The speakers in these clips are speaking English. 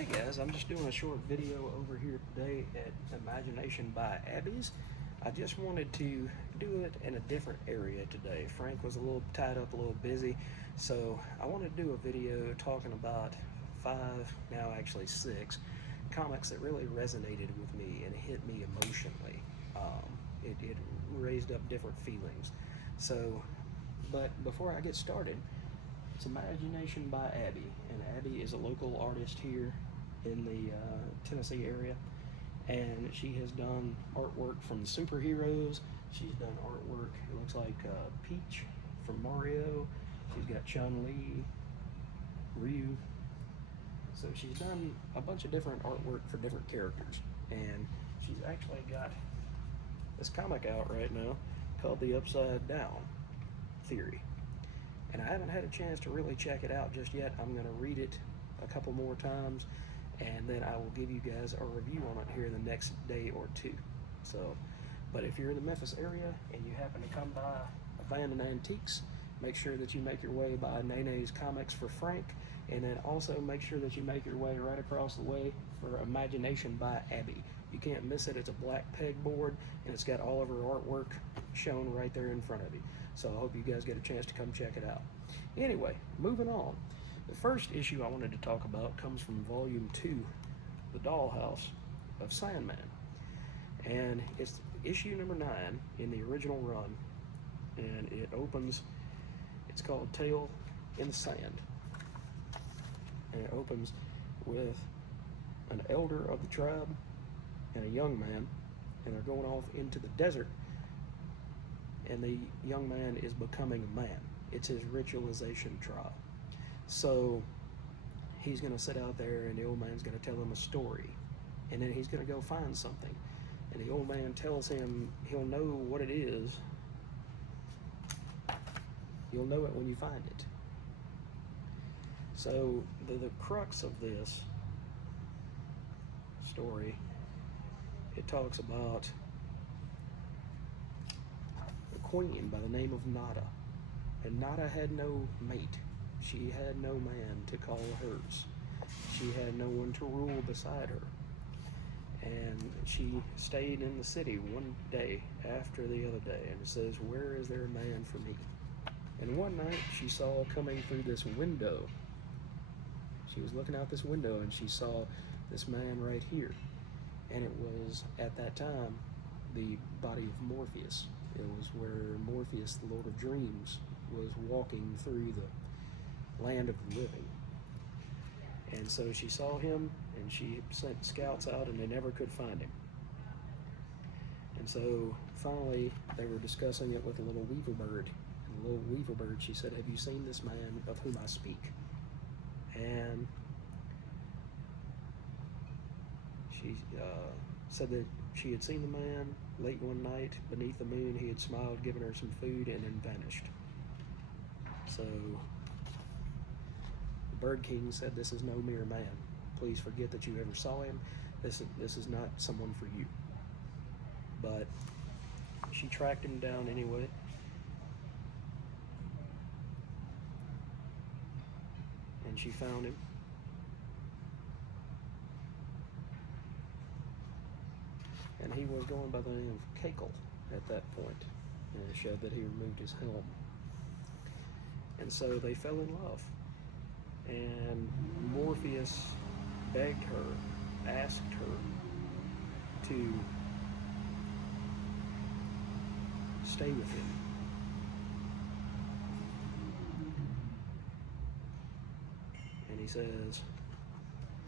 Hey guys, I'm just doing a short video over here today at Imagination by Abby's. I just wanted to do it in a different area today. Frank was a little tied up, a little busy, so I wanted to do a video talking about 5, now actually 6, comics that really resonated with me and hit me emotionally. It raised up different feelings. But before I get started, it's Imagination by Abby, and Abby is a local artist here in the Tennessee area, and she has done artwork from superheroes. She's done artwork, it looks like Peach from Mario. She's got Chun-Li, Ryu. So she's done a bunch of different artwork for different characters, and she's actually got this comic out right now called The Upside Down Theory. And I haven't had a chance to really check it out just yet. I'm going to read it a couple more times, and then I will give you guys a review on it here in the next day or two. But if you're in the Memphis area and you happen to come by Abandoned Antiques, make sure that you make your way by Nene's Comics for Frank, and then also make sure that you make your way right across the way for Imagination by Abby. You can't miss it. It's a black pegboard, and it's got all of her artwork shown right there in front of you. So I hope you guys get a chance to come check it out. Anyway, moving on. The first issue I wanted to talk about comes from Volume 2, The Dollhouse of Sandman. And it's issue number 9 in the original run, and it opens, it's called Tale in the Sand. And it opens with an elder of the tribe and a young man, and they're going off into the desert, and the young man is becoming a man. It's his ritualization trial. So he's going to sit out there, and the old man's going to tell him a story, and then he's going to go find something, and the old man tells him he'll know what it is. You'll know it when you find it. So the crux of this story, it talks about a queen by the name of Nada. And Nada had no mate. She had no man to call hers. She had no one to rule beside her. And she stayed in the city one day after the other day, and says, "Where is there a man for me?" And one night she saw coming through this window. She was looking out this window, and she saw this man right here. And it was, at that time, the body of Morpheus. It was where Morpheus, the Lord of Dreams, was walking through the land of the living. And so she saw him, and she sent scouts out, and they never could find him. And so finally they were discussing it with a little weaver bird. And the little weaver bird, she said, "Have you seen this man of whom I speak?" And she said that she had seen the man late one night beneath the moon. He had smiled, given her some food, and then vanished. So the Bird King said, "This is no mere man. Please forget that you ever saw him. This is not someone for you." But she tracked him down anyway. And she found him. And he was going by the name of Kekel at that point. And it showed that he removed his helm. And so they fell in love. And Morpheus begged her, asked her to stay with him. And he says,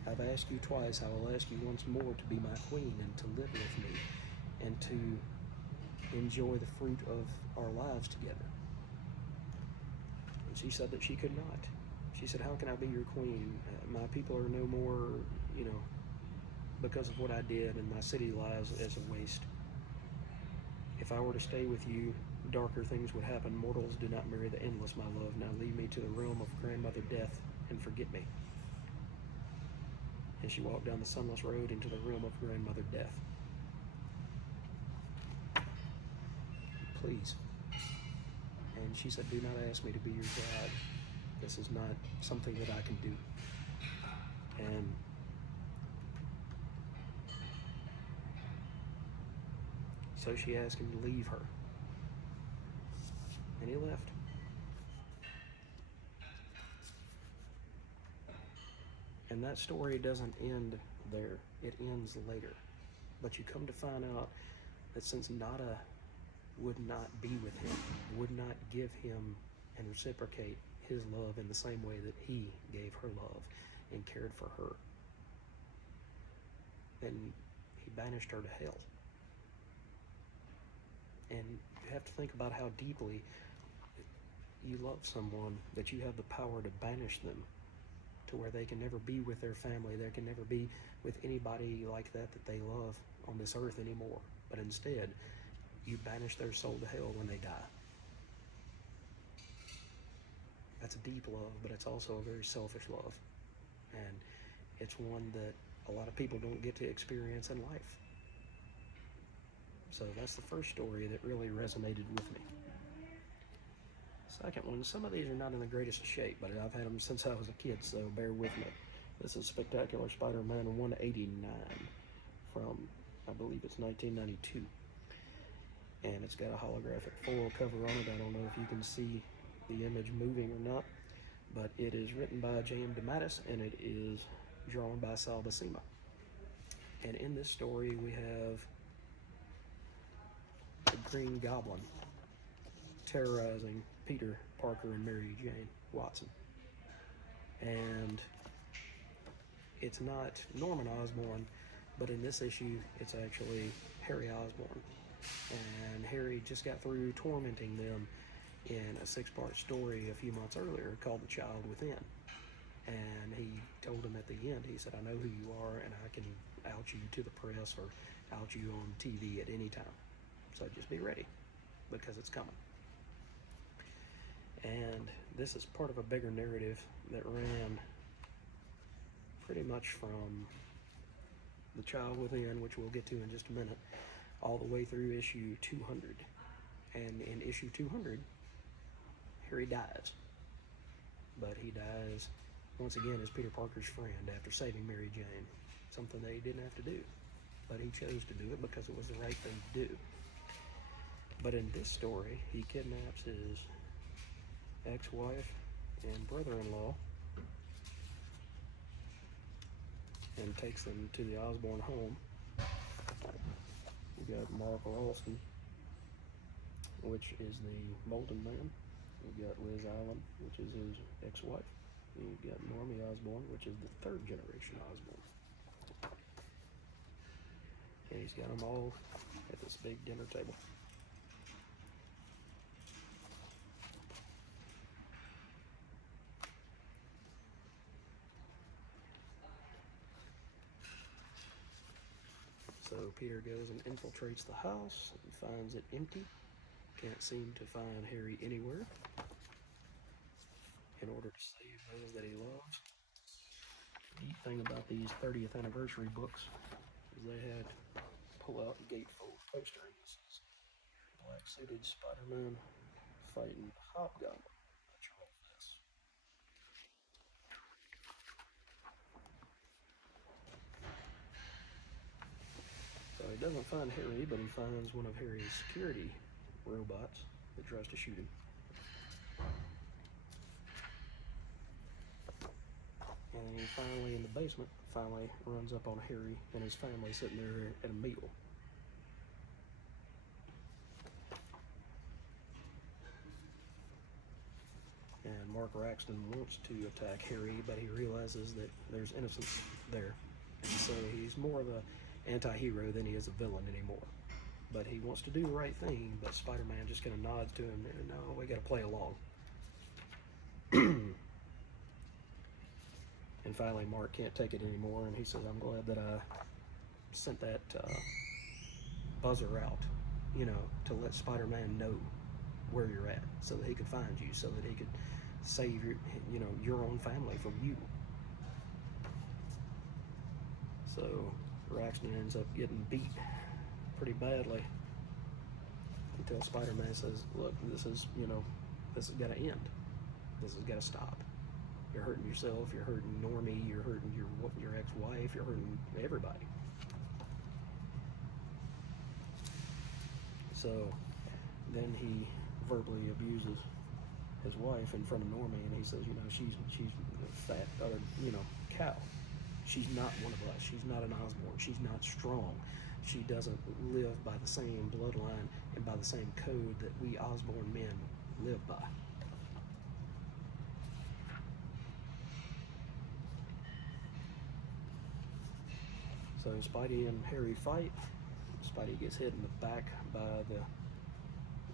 "I've asked you twice, I will ask you once more to be my queen and to live with me and to enjoy the fruit of our lives together." And she said that she could not. She said, "How can I be your queen? My people are no more, because of what I did, and my city lies as a waste. If I were to stay with you, darker things would happen. Mortals do not marry the endless, my love. Now lead me to the realm of grandmother death and forget me." And she walked down the sunless road into the realm of grandmother death. "Please." And she said, "Do not ask me to be your bride. This is not something that I can do." And So she asked him to leave her, and he left. And that story doesn't end there, it ends later. But you come to find out that since Nada would not be with him, would not give him and reciprocate his love in the same way that he gave her love and cared for her, then he banished her to hell. And you have to think about how deeply you love someone that you have the power to banish them to where they can never be with their family, they can never be with anybody like that they love on this earth anymore. But instead, you banish their soul to hell when they die. That's a deep love, but it's also a very selfish love. And it's one that a lot of people don't get to experience in life. So that's the first story that really resonated with me. Second one, some of these are not in the greatest of shape, but I've had them since I was a kid, so bear with me. This is Spectacular Spider-Man 189 from, I believe it's 1992. And it's got a holographic foil cover on it. I don't know if you can see the image moving or not, but it is written by J.M. DeMatteis, and it is drawn by Sal Buscema. And in this story, we have the Green Goblin terrorizing Peter Parker and Mary Jane Watson. And it's not Norman Osborn, but in this issue, it's actually Harry Osborn. And Harry just got through tormenting them in a 6-part story a few months earlier called The Child Within. And he told him at the end, he said, I know who you are, and I can out you to the press or out you on TV at any time. So just be ready, because it's coming. And this is part of a bigger narrative that ran pretty much from The Child Within, which we'll get to in just a minute, all the way through issue 200. And in issue 200, Harry dies. But he dies, once again, as Peter Parker's friend after saving Mary Jane. Something that he didn't have to do. But he chose to do it because it was the right thing to do. But in this story, he kidnaps his ex-wife and brother-in-law and takes them to the Osborn home. You got Mark Ralston, which is the Molten Man. You got Liz Allen, which is his ex-wife. You got Normie Osborn, which is the 3rd generation Osborn. And he's got them all at this big dinner table. So Peter goes and infiltrates the house and finds it empty. Can't seem to find Harry anywhere. In order to save those that he loves. The neat thing about these 30th anniversary books is they had pull-out gatefold poster. This is black-suited Spider-Man fighting Hobgoblin. Let's roll this. So he doesn't find Harry, but he finds one of Harry's security robots that tries to shoot him. And then he finally, in the basement, runs up on Harry and his family sitting there at a meal. And Mark Raxton wants to attack Harry, but he realizes that there's innocence there. And so he's more of an anti-hero than he is a villain anymore. But he wants to do the right thing, but Spider-Man just kind of nods to him, and no, we got to play along. And finally, Mark can't take it anymore, and he says, I'm glad that I sent that buzzer out, to let Spider-Man know where you're at, so that he could find you, so that he could save your own family from you. So Raxton ends up getting beat pretty badly until Spider-Man says, look, this has got to end. This has got to stop. You're hurting yourself, you're hurting Normie, you're hurting your ex-wife, you're hurting everybody. So then he verbally abuses his wife in front of Normie, and he says, you know, she's a fat, or cow. She's not one of us. She's not an Osborne. She's not strong. She doesn't live by the same bloodline and by the same code that we Osborne men live by. So Spidey and Harry fight. Spidey gets hit in the back by the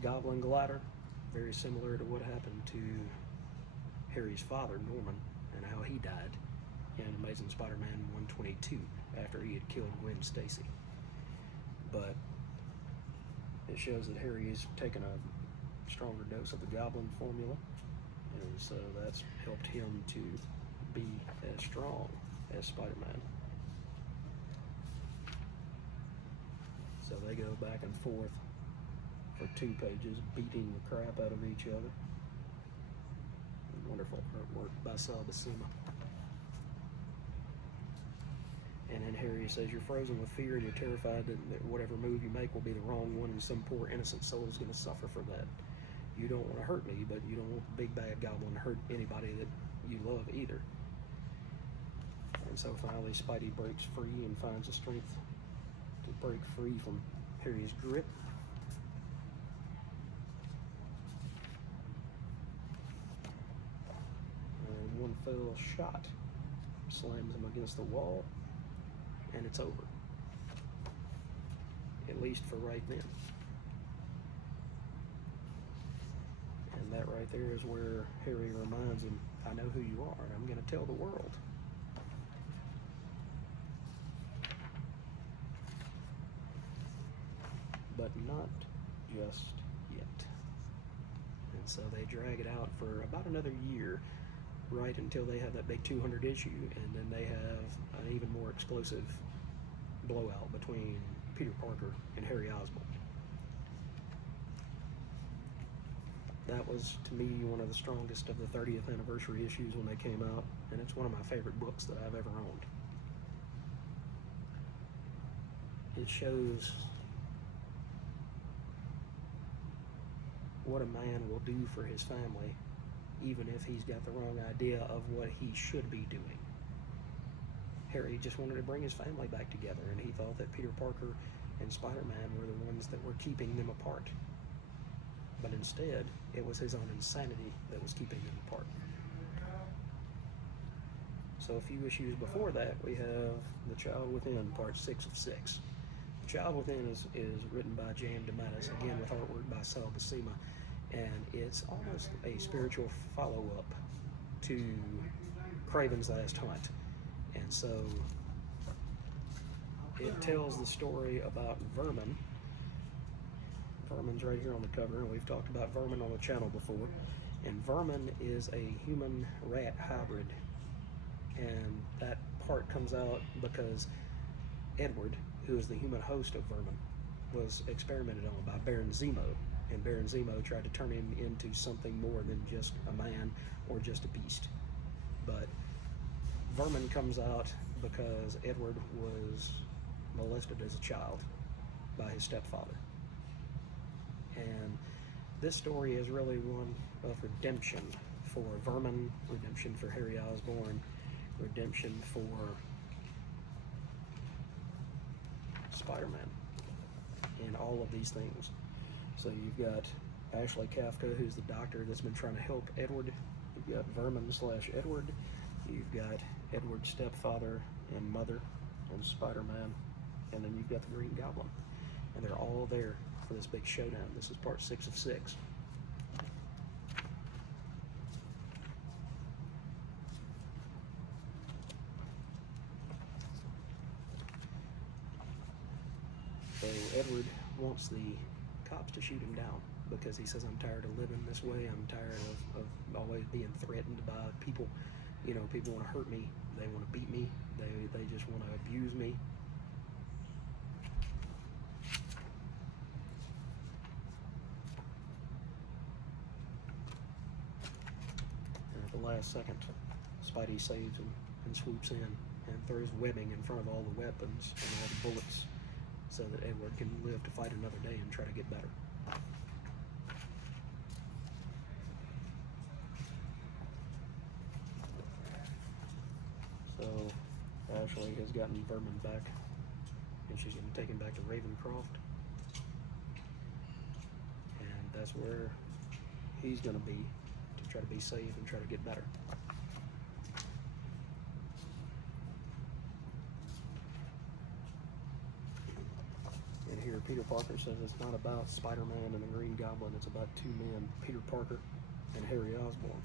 Goblin glider, very similar to what happened to Harry's father, Norman, and how he died in Amazing Spider-Man 122 after he had killed Gwen Stacy. But it shows that Harry is taking a stronger dose of the Goblin formula, and so that's helped him to be as strong as Spider-Man. So they go back and forth for 2 pages, beating the crap out of each other. Wonderful artwork by Sal Buscema. And then Harry says, you're frozen with fear and you're terrified that whatever move you make will be the wrong one, and some poor innocent soul is going to suffer for that. You don't want to hurt me, but you don't want the big bad goblin to hurt anybody that you love either. And so finally Spidey breaks free and finds the strength to break free from Harry's grip. And one fell shot slams him against the wall, and it's over. At least for right then. And that right there is where Harry reminds him, I know who you are, and I'm going to tell the world. But not just yet. And so they drag it out for about another year, right until they have that big 200 issue, and then they have an even more explosive blowout between Peter Parker and Harry Osborn. That was, to me, one of the strongest of the 30th anniversary issues when they came out, and it's one of my favorite books that I've ever owned. It shows what a man will do for his family, even if he's got the wrong idea of what he should be doing. Harry just wanted to bring his family back together, and he thought that Peter Parker and Spider-Man were the ones that were keeping them apart. But instead, it was his own insanity that was keeping them apart. So a few issues before that, we have The Child Within, part 6 of 6. The Child Within is written by J.M. DeMatteis, again with artwork by Sal Buscema, and it's almost a spiritual follow-up to Kraven's Last Hunt. And so it tells the story about Vermin. Vermin's right here on the cover, and we've talked about Vermin on the channel before. And Vermin is a human-rat hybrid. And that part comes out because Edward, who is the human host of Vermin, was experimented on by Baron Zemo. And Baron Zemo tried to turn him into something more than just a man or just a beast. But Vermin comes out because Edward was molested as a child by his stepfather. And this story is really one of redemption for Vermin, redemption for Harry Osborn, redemption for Spider-Man, and all of these things. So you've got Ashley Kafka, who's the doctor that's been trying to help Edward. You've got Vermin/Edward. You've got Edward's stepfather and mother and Spider-Man. And then you've got the Green Goblin. And they're all there for this big showdown. This is part 6 of 6. So Edward wants the cops to shoot him down because he says, I'm tired of living this way. I'm tired of always being threatened by people. You know, people want to hurt me. They want to beat me. They just want to abuse me. And at the last second, Spidey saves him and swoops in and throws webbing in front of all the weapons and all the bullets so that Edward can live to fight another day and try to get better. So Ashley has gotten Vermin back, and she's going to take him back to Ravencroft, and that's where he's going to be, to try to be safe and try to get better. And here Peter Parker says it's not about Spider-Man and the Green Goblin, it's about two men, Peter Parker and Harry Osborn.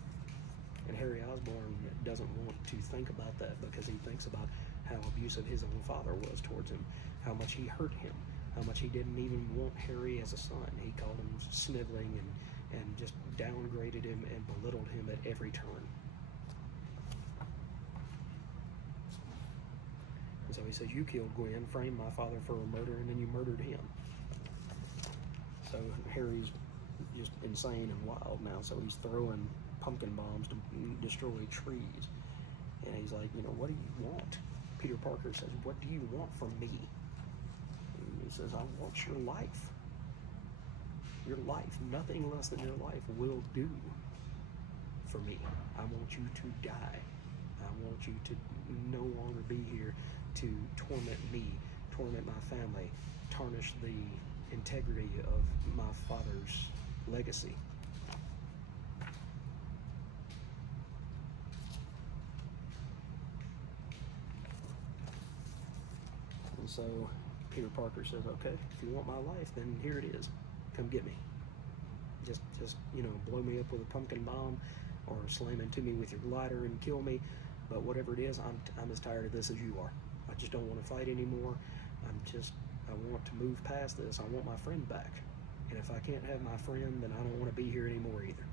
And Harry Osborn doesn't want to think about that because he thinks about how abusive his own father was towards him, how much he hurt him, how much he didn't even want Harry as a son. He called him sniveling and just downgraded him and belittled him at every turn. And so he says, you killed Gwen, framed my father for a murder, and then you murdered him. So Harry's just insane and wild now, so he's throwing pumpkin bombs to destroy trees. And he's like, what do you want? Peter Parker says, what do you want from me? And he says, I want your life. Your life, nothing less than your life will do for me. I want you to die. I want you to no longer be here to torment me, torment my family, tarnish the integrity of my father's legacy. And so Peter Parker says, okay, if you want my life, then here it is. Come get me. Just blow me up with a pumpkin bomb or slam into me with your glider and kill me. But whatever it is, I'm as tired of this as you are. I just don't want to fight anymore. I want to move past this. I want my friend back. And if I can't have my friend, then I don't want to be here anymore either.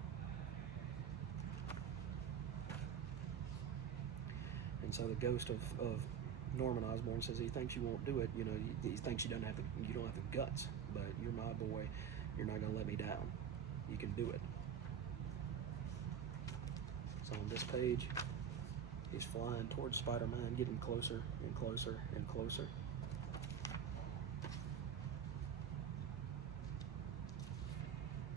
And so the ghost of Norman Osborn says he thinks you won't do it. He thinks you don't have the guts. But you're my boy. You're not going to let me down. You can do it. So on this page, he's flying towards Spider-Man, getting closer and closer and closer.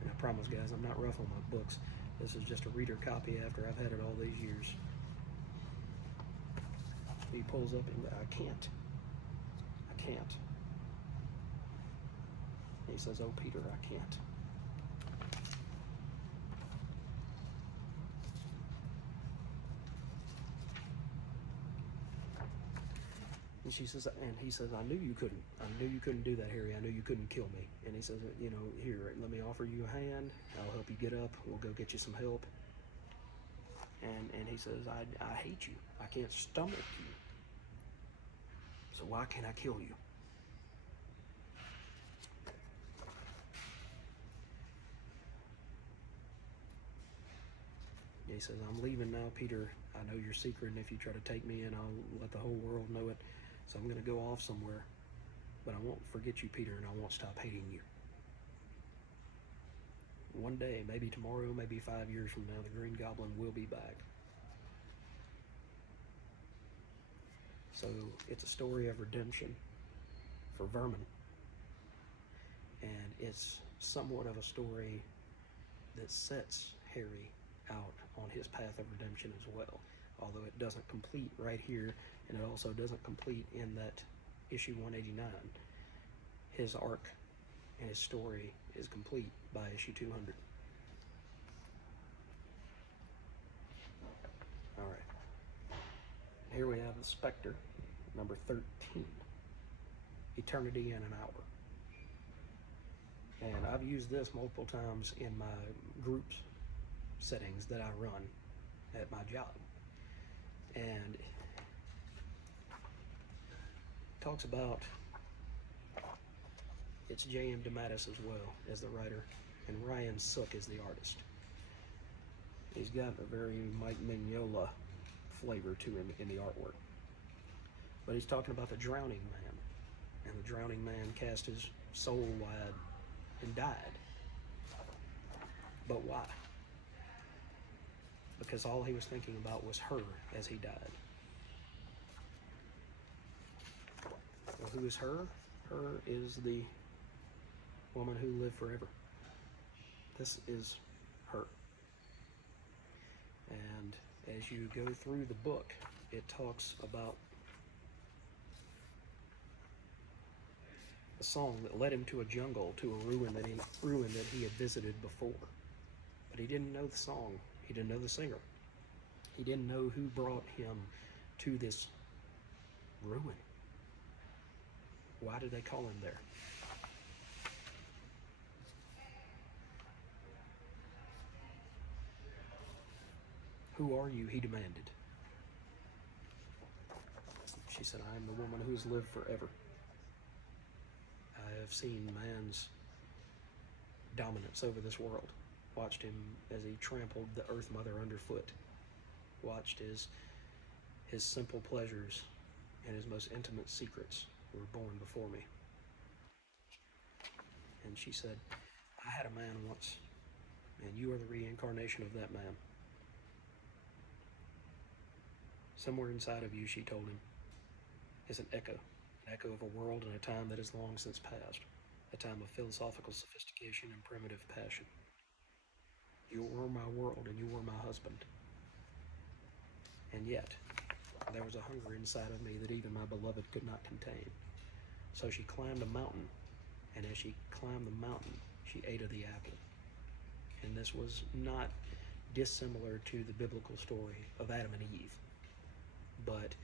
And I promise, guys, I'm not rough on my books. This is just a reader copy after I've had it all these years. He pulls up and I can't. He says, oh, Peter, I can't. And he says, I knew you couldn't. I knew you couldn't do that, Harry. I knew you couldn't kill me. And he says, here, let me offer you a hand. I'll help you get up. We'll go get you some help. And he says, I hate you. I can't stomach you. So why can't I kill you? He says, I'm leaving now, Peter. I know your secret, and if you try to take me in, I'll let the whole world know it. So I'm going to go off somewhere. But I won't forget you, Peter, and I won't stop hating you. One day, maybe tomorrow, maybe 5 years from now, the Green Goblin will be back. So it's a story of redemption for Vermin. And it's somewhat of a story that sets Harry out on his path of redemption as well. Although it doesn't complete right here, and it also doesn't complete in that issue 189. His arc and his story is complete by issue 200. All right. Here we have the Spectre, number 13, Eternity in an Hour. And I've used this multiple times in my groups settings that I run at my job. And it talks about, it's J.M. DeMatteis as well as the writer, and Ryan Sook is the artist. He's got a very Mike Mignola flavor to him in the artwork. But he's talking about the drowning man. And the drowning man cast his soul wide and died. But why? Because all he was thinking about was her as he died. Well, who is her? Her is the woman who lived forever. This is her. And as you go through the book, it talks about a song that led him to a jungle, to a ruin that he had visited before. But he didn't know the song. He didn't know the singer. He didn't know who brought him to this ruin. Why did they call him there? Who are you? He demanded. She said, I am the woman who has lived forever. I have seen man's dominance over this world, watched him as he trampled the earth mother underfoot, watched his simple pleasures and his most intimate secrets were born before me. And she said, I had a man once, and you are the reincarnation of that man. Somewhere inside of you, she told him, is an echo of a world and a time that is long since past, a time of philosophical sophistication and primitive passion. You were my world and you were my husband. And yet, there was a hunger inside of me that even my beloved could not contain. So she climbed a mountain, and as she climbed the mountain, she ate of the apple. And this was not dissimilar to the biblical story of Adam and Eve, but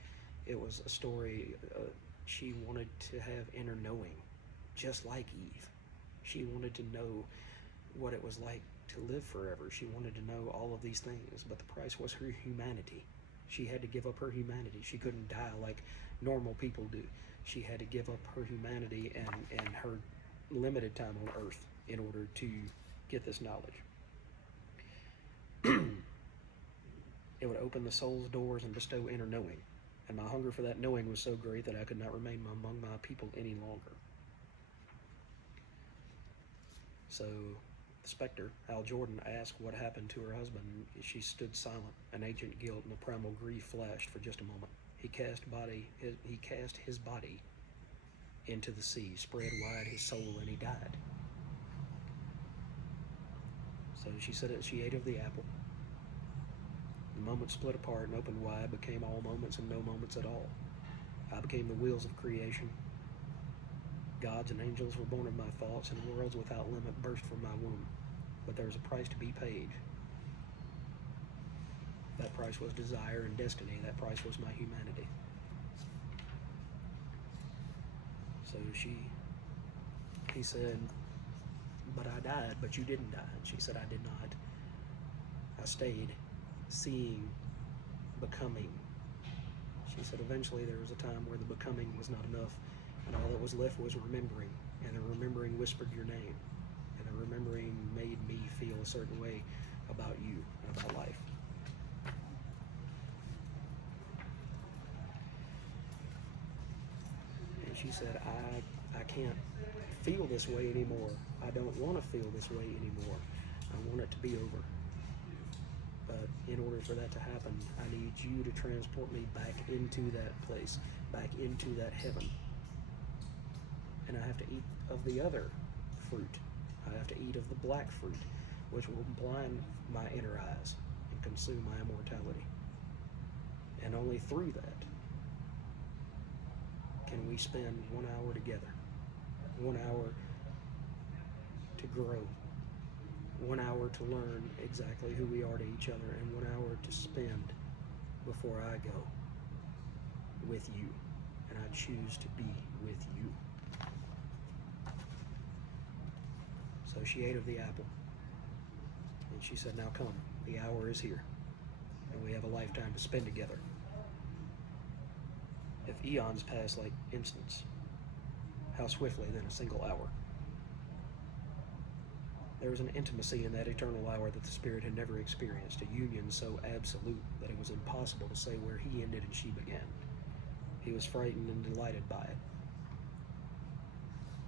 it was a story, she wanted to have inner knowing, just like Eve. She wanted to know what it was like to live forever. She wanted to know all of these things, but the price was her humanity. She had to give up her humanity. She couldn't die like normal people do. She had to give up her humanity and her limited time on earth in order to get this knowledge. It would open the soul's doors and bestow inner knowing. And my hunger for that knowing was so great that I could not remain among my people any longer. So the specter, Al Jordan, asked what happened to her husband. She stood silent. An ancient guilt and a primal grief flashed for just a moment. He cast his body into the sea, spread wide his soul, and he died. So she said that she ate of the apple. The moment split apart and opened wide, became all moments and no moments at all. I became the wheels of creation. Gods and angels were born of my thoughts, and worlds without limit burst from my womb. But there was a price to be paid. That price was desire and destiny. That price was my humanity. So he said, but I died, but you didn't die. And she said, I did not. I stayed, seeing, becoming. She said, eventually there was a time where the becoming was not enough, and all that was left was remembering. And the remembering whispered your name. And the remembering made me feel a certain way about you and about life. And she said, I can't feel this way anymore. I don't want to feel this way anymore. I want it to be over. But in order for that to happen, I need you to transport me back into that place, back into that heaven. And I have to eat of the other fruit. I have to eat of the black fruit, which will blind my inner eyes and consume my immortality. And only through that can we spend 1 hour together, 1 hour to grow, 1 hour to learn exactly who we are to each other, and 1 hour to spend before I go with you, and I choose to be with you. So she ate of the apple, and she said, now come, the hour is here, and we have a lifetime to spend together. If eons pass like instants, how swiftly then a single hour. There was an intimacy in that eternal hour that the spirit had never experienced, a union so absolute that it was impossible to say where he ended and she began. He was frightened and delighted by it.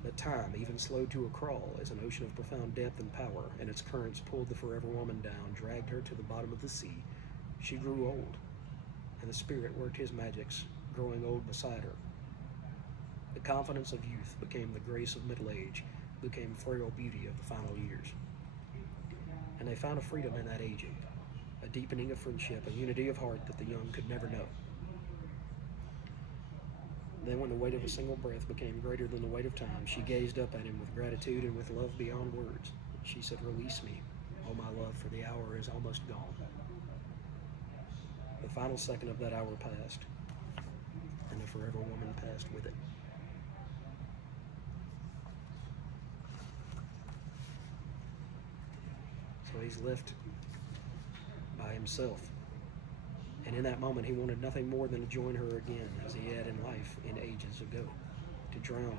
But time, even slowed to a crawl, is an ocean of profound depth and power, and its currents pulled the forever woman down, dragged her to the bottom of the sea. She grew old, and the spirit worked his magics, growing old beside her. The confidence of youth became the grace of middle age, became frail beauty of the final years. And they found a freedom in that aging, a deepening of friendship, a unity of heart that the young could never know. Then when the weight of a single breath became greater than the weight of time, she gazed up at him with gratitude and with love beyond words. She said, "Release me, oh my love, for the hour is almost gone." The final second of that hour passed, and the forever woman passed with it. So he's left by himself. And in that moment, he wanted nothing more than to join her again, as he had in life in ages ago, to drown.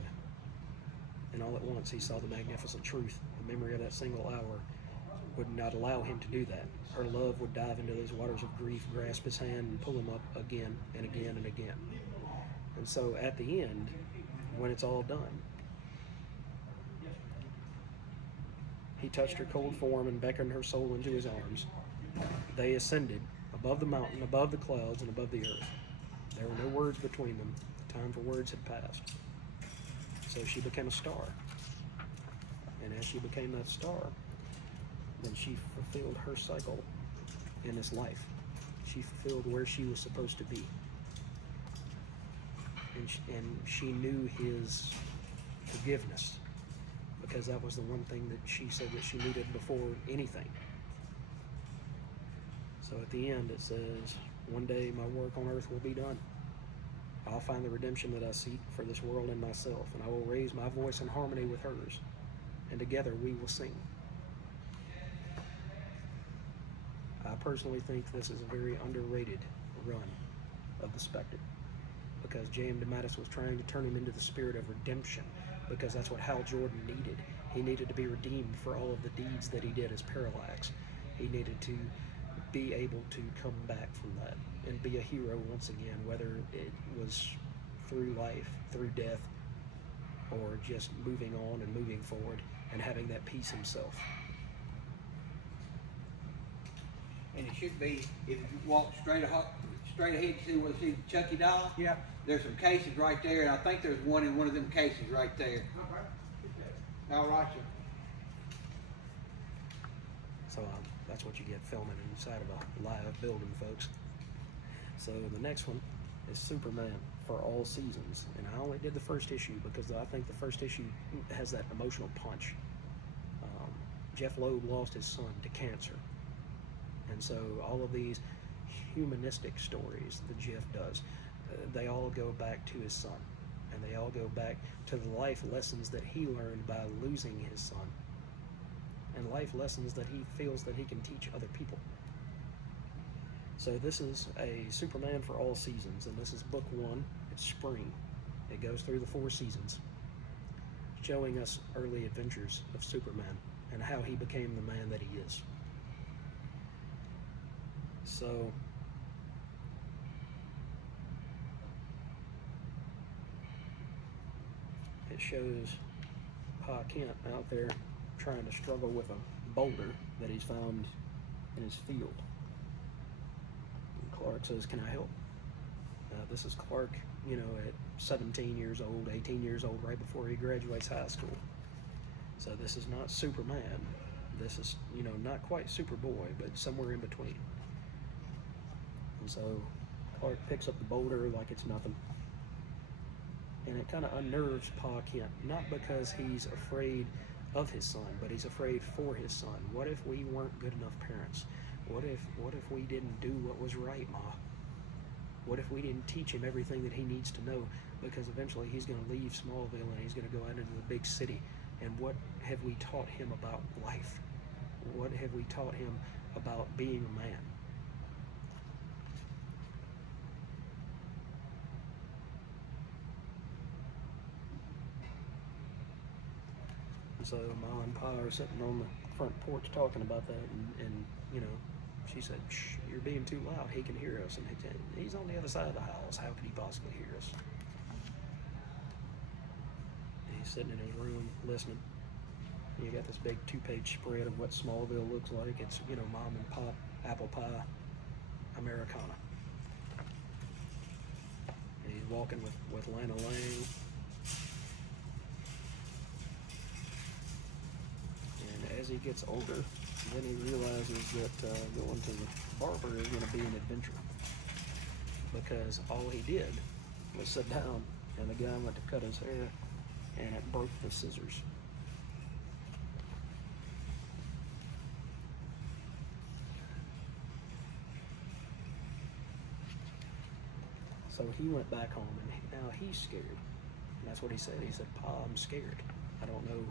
And all at once, he saw the magnificent truth. The memory of that single hour would not allow him to do that. Her love would dive into those waters of grief, grasp his hand, and pull him up again and again and again. And so at the end, when it's all done, he touched her cold form and beckoned her soul into his arms. They ascended above the mountain, above the clouds, and above the earth. There were no words between them. The time for words had passed. So she became a star. And as she became that star, then she fulfilled her cycle in this life. She fulfilled where she was supposed to be. And she knew his forgiveness, because that was the one thing that she said that she needed before anything. So at the end it says, "One day my work on earth will be done. I'll find the redemption that I seek for this world and myself, and I will raise my voice in harmony with hers, and together we will sing." I personally think this is a very underrated run of the Spectre, because J.M. DeMatteis was trying to turn him into the spirit of redemption, because that's what Hal Jordan needed. He needed to be redeemed for all of the deeds that he did as Parallax. He needed to be able to come back from that and be a hero once again, whether it was through life, through death, or just moving on and moving forward and having that peace himself. And it should be, if you walk straight ahead, you see Chucky doll? Yeah. There's some cases right there, and I think there's one in one of them cases right there. All right, sir. So that's what you get filming inside of a live building, folks. So the next one is Superman for All Seasons, and I only did the first issue because I think the first issue has that emotional punch. Jeff Loeb lost his son to cancer, and so all of these humanistic stories that Jeff does, they all go back to his son, and they all go back to the life lessons that he learned by losing his son, and life lessons that he feels that he can teach other people. So this is a Superman for All Seasons, and this is book 1. It's spring. It goes through the 4 seasons, showing us early adventures of Superman and how he became the man that he is. So it shows Pa Kent out there trying to struggle with a boulder that he's found in his field. And Clark says, "Can I help?" This is Clark, at 17 years old, 18 years old, right before he graduates high school. So this is not Superman. This is, not quite Superboy, but somewhere in between. And so Clark picks up the boulder like it's nothing. And it kind of unnerves Pa Kent, not because he's afraid of his son, but he's afraid for his son. What if we weren't good enough parents? What if we didn't do what was right, Ma? What if we didn't teach him everything that he needs to know? Because eventually he's going to leave Smallville and he's going to go out into the big city. And what have we taught him about life? What have we taught him about being a man? So Ma and Pa are sitting on the front porch talking about that, and she said, "Shh, you're being too loud. He can hear us." And he's on the other side of the house. How could he possibly hear us? And he's sitting in his room listening. You got this big 2-page spread of what Smallville looks like. It's, mom and pop, apple pie, Americana. And he's walking with Lana Lang. as he gets older, then he realizes that going to the barber is going to be an adventure, because all he did was sit down and the guy went to cut his hair and it broke the scissors. So he went back home and now he's scared. And that's what he said. He said, "Pa, I'm scared. I don't know."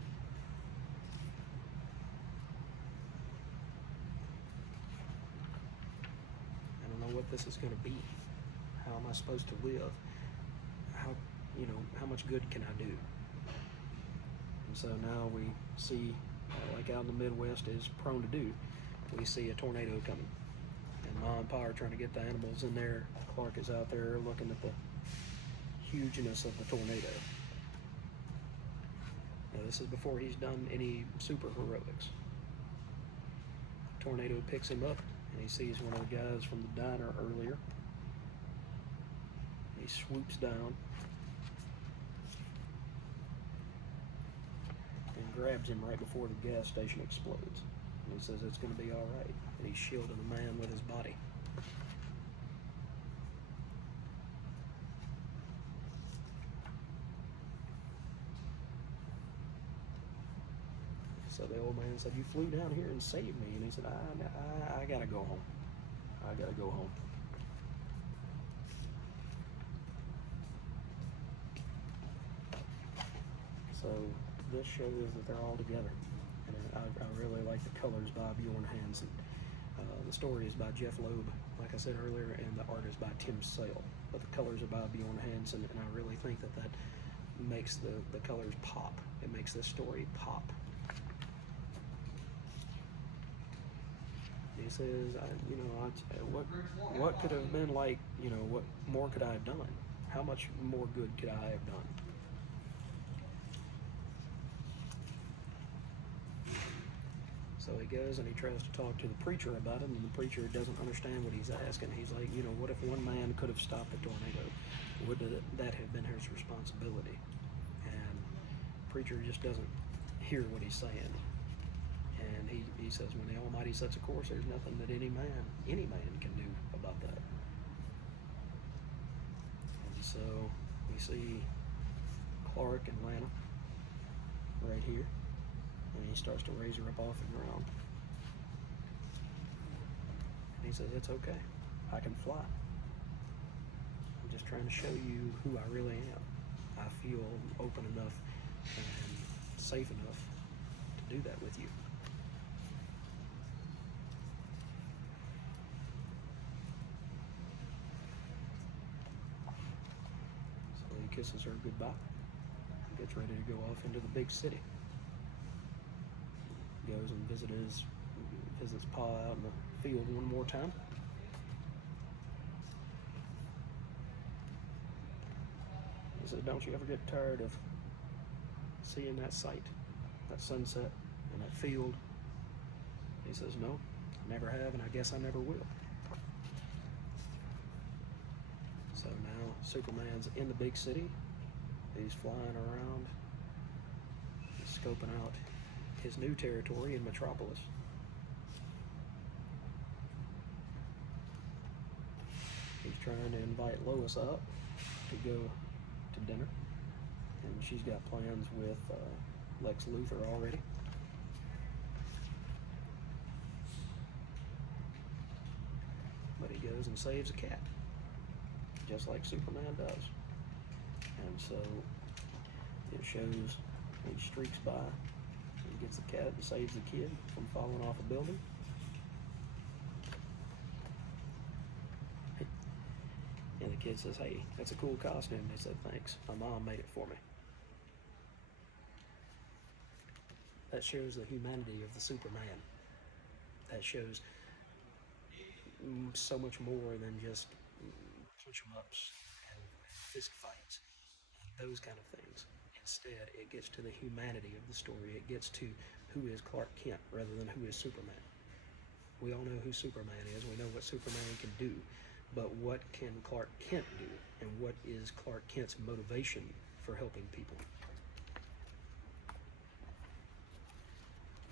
I don't know what this is going to be. How am I supposed to live? How much good can I do? And so now we see, like out in the Midwest is prone to do, we see a tornado coming. And Ma and Pa are trying to get the animals in there. Clark is out there looking at the hugeness of the tornado. Now this is before he's done any super heroics. Tornado picks him up and he sees one of the guys from the diner earlier. He swoops down and grabs him right before the gas station explodes. And he says it's going to be all right. And he's shielding the man with his body. So the old man said, "You flew down here and saved me." And he said, I gotta go home. I gotta go home. So this shows that they're all together. And I really like the colors by Bjorn Hansen. The story is by Jeff Loeb, like I said earlier, and the art is by Tim Sale. But the colors are by Bjorn Hansen, and I really think that makes the colors pop. It makes this story pop. He says, what could have been like, what more could I have done? How much more good could I have done? So he goes and he tries to talk to the preacher about it, and the preacher doesn't understand what he's asking. He's like, what if one man could have stopped the tornado? Would that have been his responsibility? And the preacher just doesn't hear what he's saying. And he says, when the Almighty sets a course, there's nothing that any man can do about that. And so we see Clark and Lana right here. And he starts to raise her up off the ground. And he says, "It's okay. I can fly. I'm just trying to show you who I really am. I feel open enough and safe enough to do that with you." So he kisses her goodbye and gets ready to go off into the big city. Goes and visits Pa out in the field one more time. He says, "Don't you ever get tired of seeing that sight, that sunset, and that field?" He says, "No, I never have, and I guess I never will." So now Superman's in the big city. He's flying around. He's scoping out his new territory in Metropolis. He's trying to invite Lois up to go to dinner, and she's got plans with Lex Luthor already. But he goes and saves a cat, just like Superman does. And so it shows he streaks by. He gets the cat and saves the kid from falling off a building. And the kid says, "Hey, that's a cool costume." They said, "Thanks. My mom made it for me." That shows the humanity of the Superman. That shows so much more than just punch-em-ups and fist fights and those kind of things. Instead, it gets to the humanity of the story. It gets to who is Clark Kent rather than who is Superman. We all know who Superman is. We know what Superman can do. But what can Clark Kent do? And what is Clark Kent's motivation for helping people?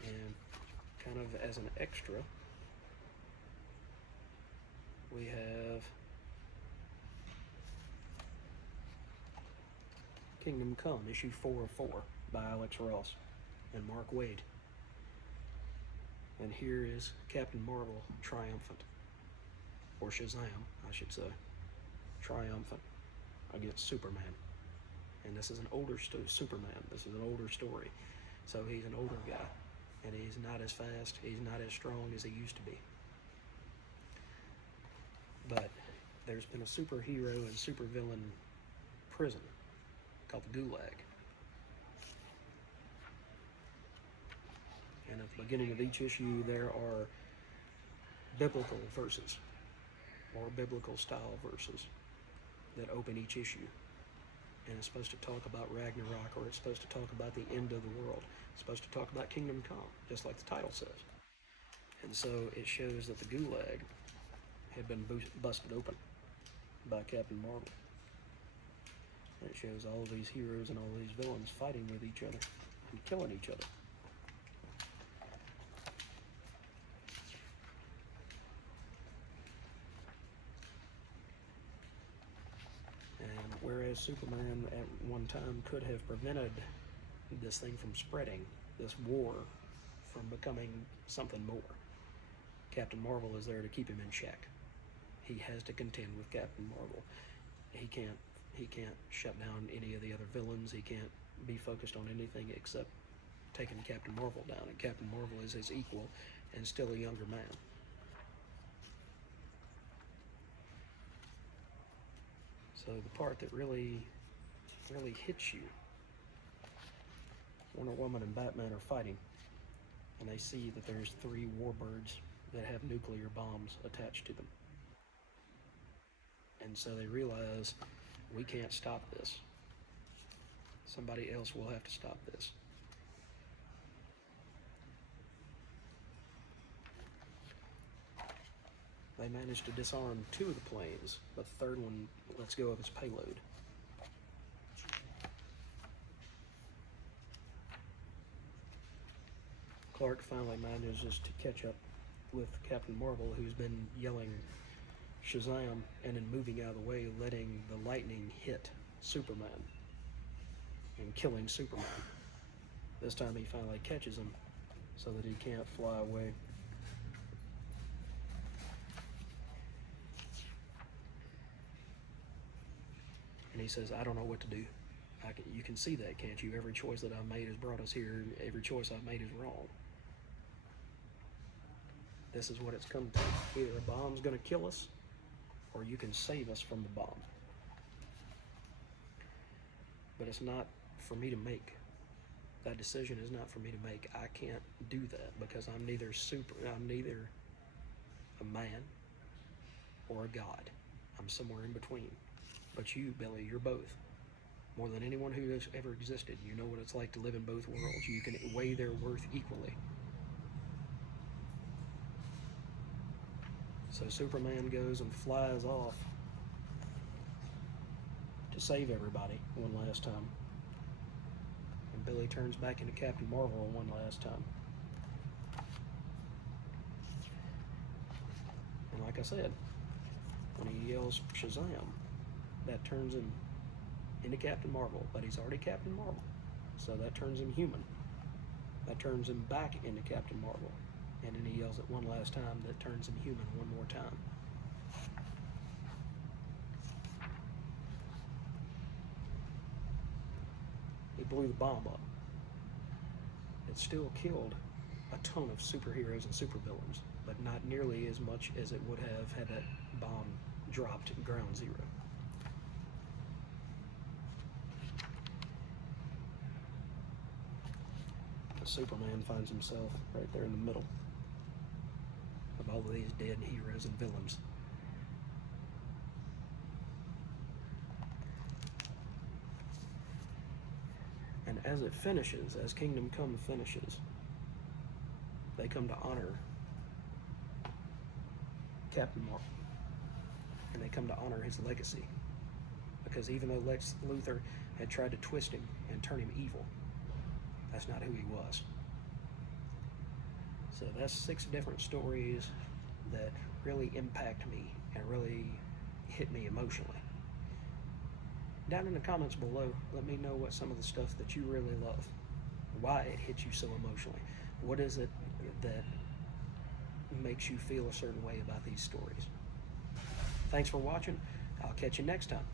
And kind of as an extra, we have Kingdom Come, issue 4 of 4 by Alex Ross and Mark Waid. And here is Captain Marvel triumphant, or Shazam, I should say, triumphant against Superman. And this is an older Superman. This is an older story. So he's an older guy, and he's not as fast, he's not as strong as he used to be. But there's been a superhero and supervillain prison called the Gulag. And at the beginning of each issue, there are biblical verses or biblical style verses that open each issue. And it's supposed to talk about Ragnarok, or it's supposed to talk about the end of the world. It's supposed to talk about Kingdom Come, just like the title says. And so it shows that the Gulag had been busted open by Captain Marvel. And it shows all these heroes and all these villains fighting with each other and killing each other. And whereas Superman at one time could have prevented this thing from spreading, this war from becoming something more, Captain Marvel is there to keep him in check. He has to contend with Captain Marvel. He can't shut down any of the other villains. He can't be focused on anything except taking Captain Marvel down. And Captain Marvel is his equal and still a younger man. So the part that really hits you, Wonder Woman and Batman are fighting, and they see that there's 3 warbirds that have nuclear bombs attached to them. And so they realize, we can't stop this. Somebody else will have to stop this. They managed to disarm 2 of the planes, but the third one lets go of its payload. Clark finally manages to catch up with Captain Marvel, who's been yelling Shazam, and then moving out of the way, letting the lightning hit Superman and killing Superman. This time he finally catches him so that he can't fly away. And he says, I don't know what to do. You can see that, can't you? Every choice that I've made has brought us here. Every choice I've made is wrong. This is what it's come to. Either a bomb's going to kill us, or you can save us from the bomb. But it's not for me to make. That decision is not for me to make. I can't do that because I'm neither a man or a god. I'm somewhere in between. But you, Billy, you're both. More than anyone who has ever existed, you know what it's like to live in both worlds. You can weigh their worth equally. So Superman goes and flies off to save everybody one last time. And Billy turns back into Captain Marvel one last time. And like I said, when he yells Shazam, that turns him into Captain Marvel, but he's already Captain Marvel. So that turns him human. That turns him back into Captain Marvel. And then he yells it one last time, that turns him human one more time. He blew the bomb up. It still killed a ton of superheroes and supervillains, but not nearly as much as it would have had that bomb dropped at ground zero. Superman finds himself right there in the middle of all of these dead heroes and villains. And as it finishes, as Kingdom Come finishes, they come to honor Captain Marvel. And they come to honor his legacy. Because even though Lex Luthor had tried to twist him and turn him evil, that's not who he was. So that's 6 different stories that really impact me and really hit me emotionally. Down in the comments below, let me know what some of the stuff that you really love, why it hits you so emotionally. What is it that makes you feel a certain way about these stories? Thanks for watching. I'll catch you next time.